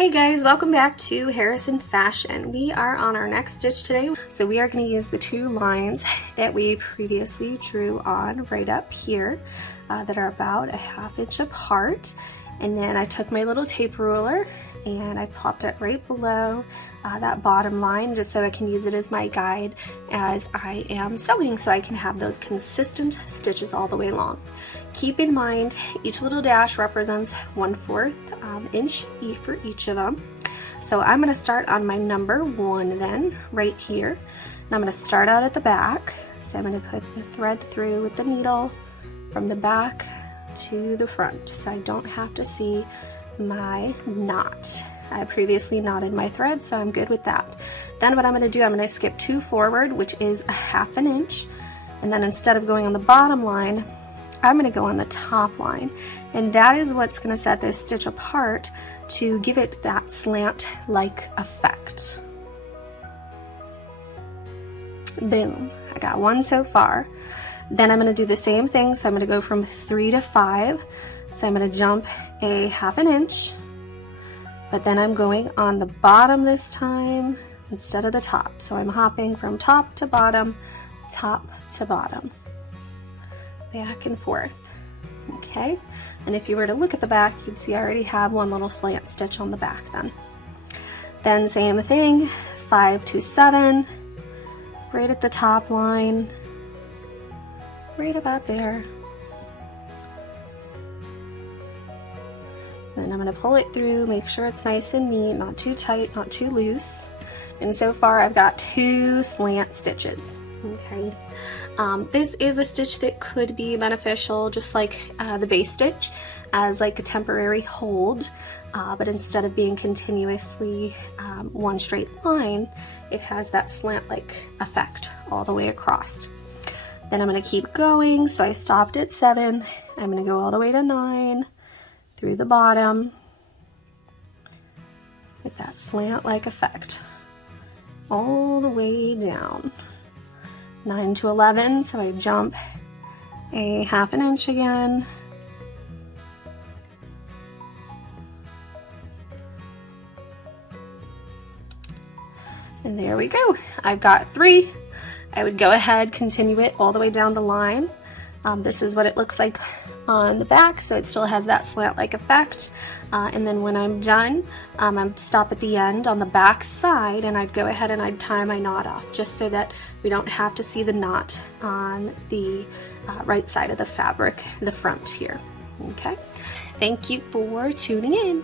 Hey guys, welcome back to Harrison Fashion. We are on our next stitch today. So we are going to use the two lines that we previously drew on right up here that are about a ½ inch apart. And then I took my little tape ruler and I plopped it right below that bottom line just so I can use it as my guide as I am sewing, so I can have those consistent stitches all the way along. Keep in mind each little dash represents 1/4 inch for each of them. So I'm going to start on my number 1 then right here, and I'm going to start out at the back. So I'm going to put the thread through with the needle from the back to the front so I don't have to see my knot. I previously knotted my thread, so I'm good with that. Then what I'm going to do, I'm going to skip 2 forward, which is a ½ inch, and then instead of going on the bottom line, I'm going to go on the top line, and that is what's going to set this stitch apart to give it that slant-like effect. Boom, I got one so far. Then I'm going to do the same thing, so I'm going to go from 3 to 5, so I'm going to jump a ½ inch, but then I'm going on the bottom this time instead of the top. So I'm hopping from top to bottom, back and forth. Okay, and if you were to look at the back, you'd see I already have one little slant stitch on the back then. Then same thing, 5 to 7, right at the top line, right about there. Then I'm going to pull it through, make sure it's nice and neat, not too tight, not too loose. And so far I've got 2 slant stitches. Okay, this is a stitch that could be beneficial, just like the base stitch, as like a temporary hold, but instead of being continuously one straight line, it has that slant-like effect all the way across. Then I'm going to keep going, so I stopped at 7, I'm going to go all the way to 9, through the bottom, with that slant-like effect, all the way down. 9 to 11, so I jump a ½ inch again, and there we go. I've got 3. I would go ahead, continue it all the way down the line. This is what it looks like on the back, so it still has that slant-like effect, and then when I'm done, I'd stop at the end on the back side, and I'd go ahead and I'd tie my knot off just so that we don't have to see the knot on the right side of the fabric, the front here. Okay, thank you for tuning in.